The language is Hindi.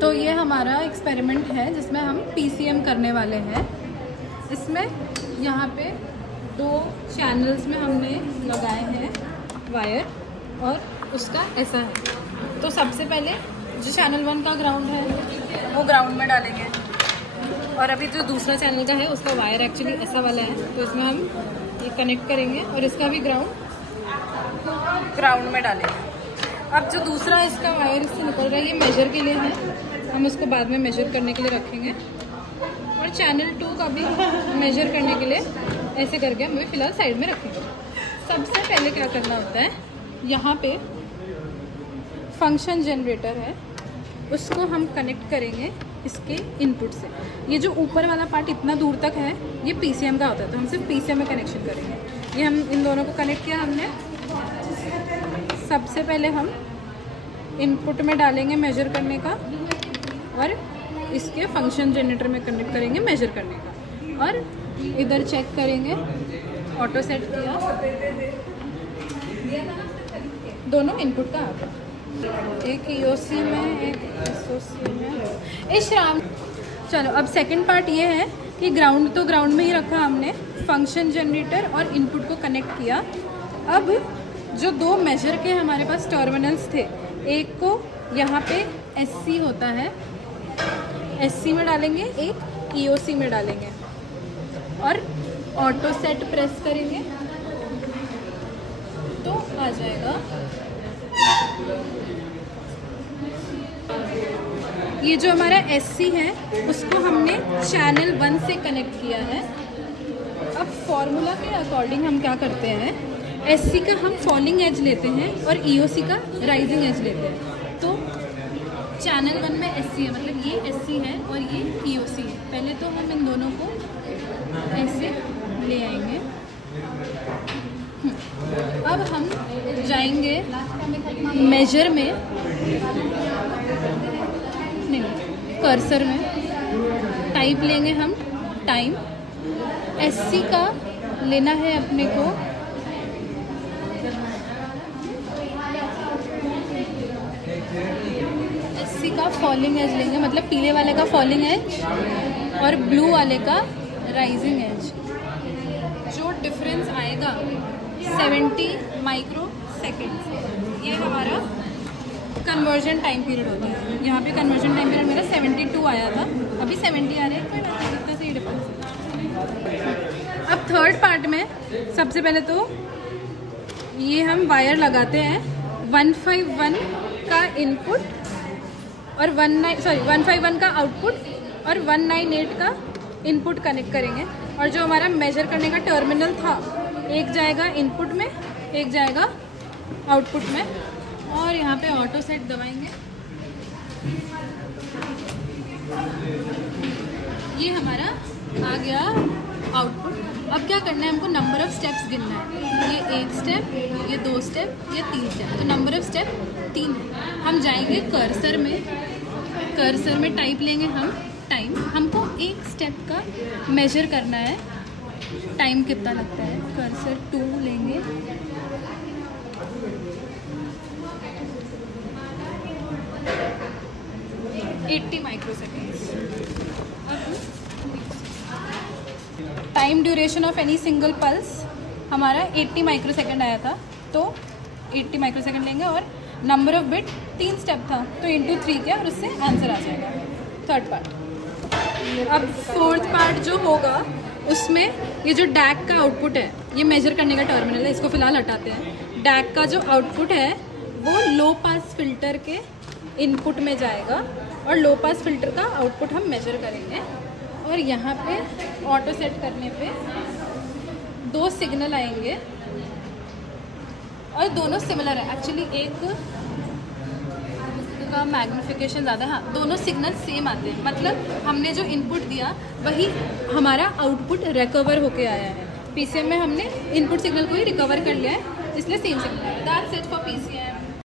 तो ये हमारा एक्सपेरिमेंट है जिसमें हम PCM करने वाले हैं। इसमें यहाँ पे 2 चैनल्स में हमने लगाए हैं वायर और उसका ऐसा है। तो सबसे पहले जो चैनल 1 का ग्राउंड है वो ग्राउंड में डालेंगे और अभी जो दूसरा चैनल का है उसका वायर एक्चुअली ऐसा वाला है, तो इसमें हम ये कनेक्ट करेंगे और इसका भी ग्राउंड में डालेंगे। अब जो दूसरा इसका वायर इससे निकल रहा है ये मेजर के लिए है, हम उसको बाद में मेजर करने के लिए रखेंगे। और चैनल 2 का भी मेजर करने के लिए ऐसे करके हम अभी फ़िलहाल साइड में रखेंगे। सबसे पहले क्या करना होता है, यहाँ पे फंक्शन जनरेटर है उसको हम कनेक्ट करेंगे इसके इनपुट से। ये जो ऊपर वाला पार्ट इतना दूर तक है ये PCM का होता है, तो हम सिर्फ PCM में कनेक्शन करेंगे। ये हम इन दोनों को कनेक्ट किया हमने। सबसे पहले हम इनपुट में डालेंगे मेजर करने का और इसके फंक्शन जनरेटर में कनेक्ट करेंगे मेजर करने का, और इधर चेक करेंगे ऑटो सेट किया, दोनों इनपुट का आता है। एक EOC में एक SOC में। इशराम चलो अब सेकंड पार्ट ये है कि ग्राउंड तो ग्राउंड में ही रखा हमने, फंक्शन जनरेटर और इनपुट को कनेक्ट किया। अब जो 2 मेजर के हमारे पास टर्मिनल्स थे, एक को यहाँ पे SC होता है, SC में डालेंगे, एक EOC में डालेंगे और ऑटो सेट प्रेस करेंगे तो आ जाएगा। ये जो हमारा SC है उसको हमने चैनल 1 से कनेक्ट किया है। अब फॉर्मूला के अकॉर्डिंग हम क्या करते हैं, SC का हम फॉलिंग एज लेते हैं और EOC का राइजिंग एज लेते हैं। तो चैनल 1 में SC है, मतलब ये SC है और ये EOC है। पहले तो हम इन दोनों को ऐसे ले आएंगे। अब हम जाएंगे मेजर में, नहीं कर्सर में, टाइप लेंगे हम टाइम। SC का लेना है अपने को SC का फॉलिंग एज लेंगे, मतलब पीले वाले का फॉलिंग एज और ब्लू वाले का राइजिंग एज। जो डिफरेंस आएगा 70 माइक्रो सेकेंड, ये हमारा कन्वर्जन टाइम पीरियड होता है। यहाँ पे कन्वर्जन टाइम पीरियड मेरा 72 आया था, अभी 70 आ रहा है, तो इतना से ही डिफरेंस। अब थर्ड पार्ट में सबसे पहले तो ये हम वायर लगाते हैं 151 का इनपुट और 151 का आउटपुट और 198 का इनपुट कनेक्ट करेंगे। और जो हमारा मेजर करने का टर्मिनल था, एक जाएगा इनपुट में, एक जाएगा आउटपुट में, और यहाँ पे ऑटो सेट दबाएंगे। ये हमारा आ गया आउटपुट। अब क्या करना है, हमको नंबर ऑफ स्टेप्स गिनना है। ये 1 स्टेप, ये 2 स्टेप, ये 3 स्टेप, तो नंबर ऑफ स्टेप 3 है। हम जाएंगे कर्सर में, कर्सर में टाइप लेंगे हम टाइम। हमको 1 स्टेप का मेजर करना है, टाइम कितना लगता है। कर्सर 2 लेंगे, $80 microseconds. Time duration of any single pulse हमारा 80 माइक्रोसेकेंड आया था, तो 80 माइक्रोसेकेंड लेंगे और नंबर ऑफ बिट 3 स्टेप था तो इंटू 3 किया और उससे आंसर आ जाएगा थर्ड पार्ट। अब फोर्थ पार्ट जो होगा उसमें ये जो डैक का आउटपुट है, ये मेजर करने का टर्मिनल है, इसको फिलहाल हटाते हैं। डैक का जो आउटपुट है वो लो पास फिल्टर के इनपुट में जाएगा और लो पास फिल्टर का आउटपुट हम मेजर करेंगे। और यहाँ पे ऑटो सेट करने पे 2 सिग्नल आएंगे और दोनों सिमिलर है। एक्चुअली एक का मैग्निफिकेशन ज़्यादा है, हाँ दोनों सिग्नल सेम आते हैं, मतलब हमने जो इनपुट दिया वही हमारा आउटपुट रिकवर होके आया है। PCM में हमने इनपुट सिग्नल को ही रिकवर कर लिया है, इसलिए सेम सिग्नल है। That's it for PCM।